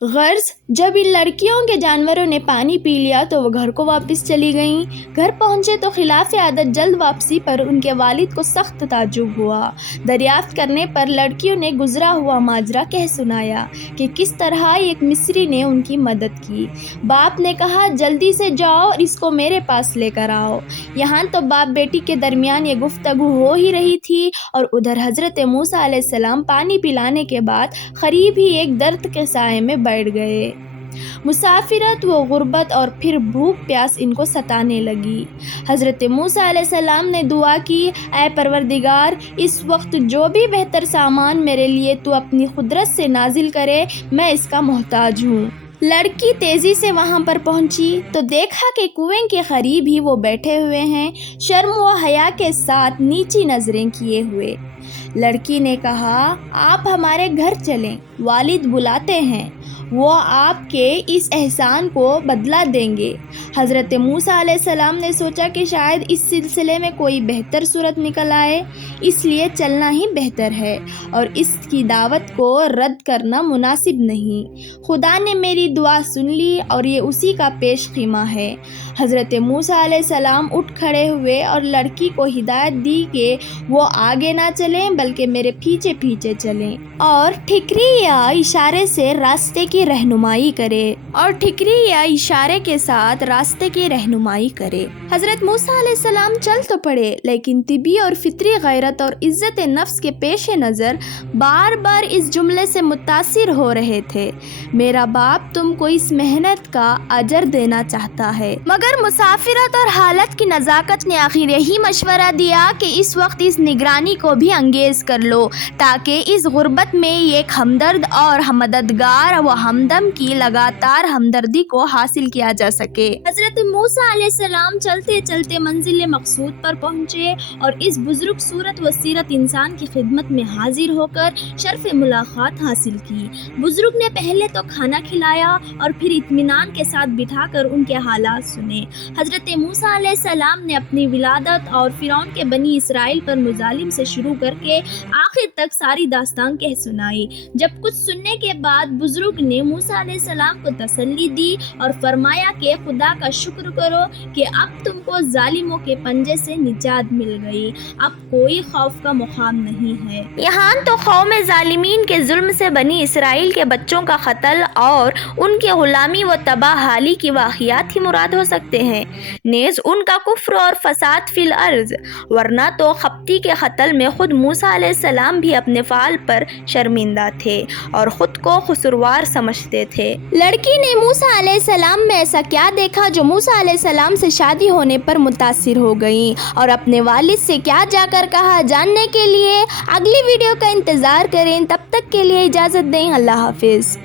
غرض جب ان لڑکیوں کے جانوروں نے پانی پی لیا تو وہ گھر کو واپس چلی گئیں۔ گھر پہنچے تو خلاف عادت جلد واپسی پر ان کے والد کو سخت تعجب ہوا۔ دریافت کرنے پر لڑکیوں نے گزرا ہوا ماجرا کہہ سنایا کہ کس طرح ایک مصری نے ان کی مدد کی۔ باپ نے کہا، جلدی سے جاؤ اور اس کو میرے پاس لے کر آؤ۔ یہاں تو باپ بیٹی کے درمیان یہ گفتگو ہو ہی رہی تھی اور ادھر حضرت موسیٰ علیہ السلام پانی پلانے کے بعد قریب ہی ایک درخت کے سائے میں بیٹھ گئے۔ مسافرت و غربت اور پھر بھوک پیاس ان کو ستانے لگی۔ حضرت موسیٰ علیہ السلام نے دعا کی، اے پروردگار، اس وقت جو بھی بہتر سامان میرے لیے تو اپنی قدرت سے نازل کرے، میں اس کا محتاج ہوں۔ لڑکی تیزی سے وہاں پر پہنچی تو دیکھا کہ کنویں کے قریب ہی وہ بیٹھے ہوئے ہیں، شرم و حیا کے ساتھ نیچی نظریں کیے ہوئے۔ لڑکی نے کہا، آپ ہمارے گھر چلیں، والد بلاتے ہیں، وہ آپ کے اس احسان کو بدلہ دیں گے۔ حضرت موسیٰ علیہ السلام نے سوچا کہ شاید اس سلسلے میں کوئی بہتر صورت نکل آئے، اس لیے چلنا ہی بہتر ہے اور اس کی دعوت کو رد کرنا مناسب نہیں۔ خدا نے میری دعا سن لی اور یہ اسی کا پیش خیمہ ہے۔ حضرت موسیٰ علیہ السلام اٹھ کھڑے ہوئے اور لڑکی کو ہدایت دی کہ وہ آگے نہ چلیں بلکہ میرے پیچھے پیچھے چلیں اور ٹھکری یا اشارے سے راستے کی رہنمائی کرے۔ حضرت موسیٰ علیہ السلام چل تو پڑے لیکن طبی اور فطری غیرت اور عزت نفس کے پیش نظر بار بار اس جملے سے متاثر ہو رہے تھے، میرا باپ تم کو اس محنت کا اجر دینا چاہتا ہے۔ مگر مسافرت اور حالت کی نزاکت نے آخر یہی مشورہ دیا کہ اس وقت اس نگرانی کو بھی انگیز کر لو تاکہ اس غربت میں ایک ہمدرد اور مددگار و ہمدم کی لگاتار ہمدردی کو حاصل کیا جا سکے۔ حضرت موسیٰ علیہ السلام چلتے چلتے منزل مقصود پر پہنچے اور اس بزرگ صورت و سیرت انسان کی خدمت میں حاضر ہو کر شرف ملاقات حاصل کی۔ بزرگ نے پہلے تو کھانا کھلایا اور پھر اطمینان کے ساتھ بٹھا کر ان کے حالات سنے۔ حضرت موسیٰ علیہ السلام نے اپنی ولادت اور فرعون کے بنی اسرائیل پر مظالم سے شروع کر کے آخر تک ساری داستان کہہ سنائی۔ جب کچھ سننے کے بعد بزرگ نے موسیٰ علیہ السلام کو تسلی دی اور فرمایا کہ خدا کا شکر کرو کہ اب تم کو ظالموں کے پنجے سے نجات مل گئی، اب کوئی خوف کا مقام نہیں ہے۔ یہاں تو قوم ظالمین کے ظلم سے بنی اسرائیل کے بچوں کا قتل اور ان کی غلامی و تباہ حالی کی واقعات ہی مراد ہو سکتے ہیں، نیز ان کا کفر اور فساد فی الارض، ورنہ تو قبطی کے قتل میں خود موسیٰ علیہ السلام بھی اپنے فعل پر شرمندہ تھے اور خود کو قصوروار سمجھتے تھے۔ لڑکی نے موسیٰ علیہ السلام میں ایسا کیا دیکھا جو موسیٰ علیہ السلام سے شادی ہونے پر متاثر ہو گئیں اور اپنے والد سے کیا جا کر کہا، جاننے کے لیے اگلی ویڈیو کا انتظار کریں۔ تب تک کے لیے اجازت دیں، اللہ حافظ۔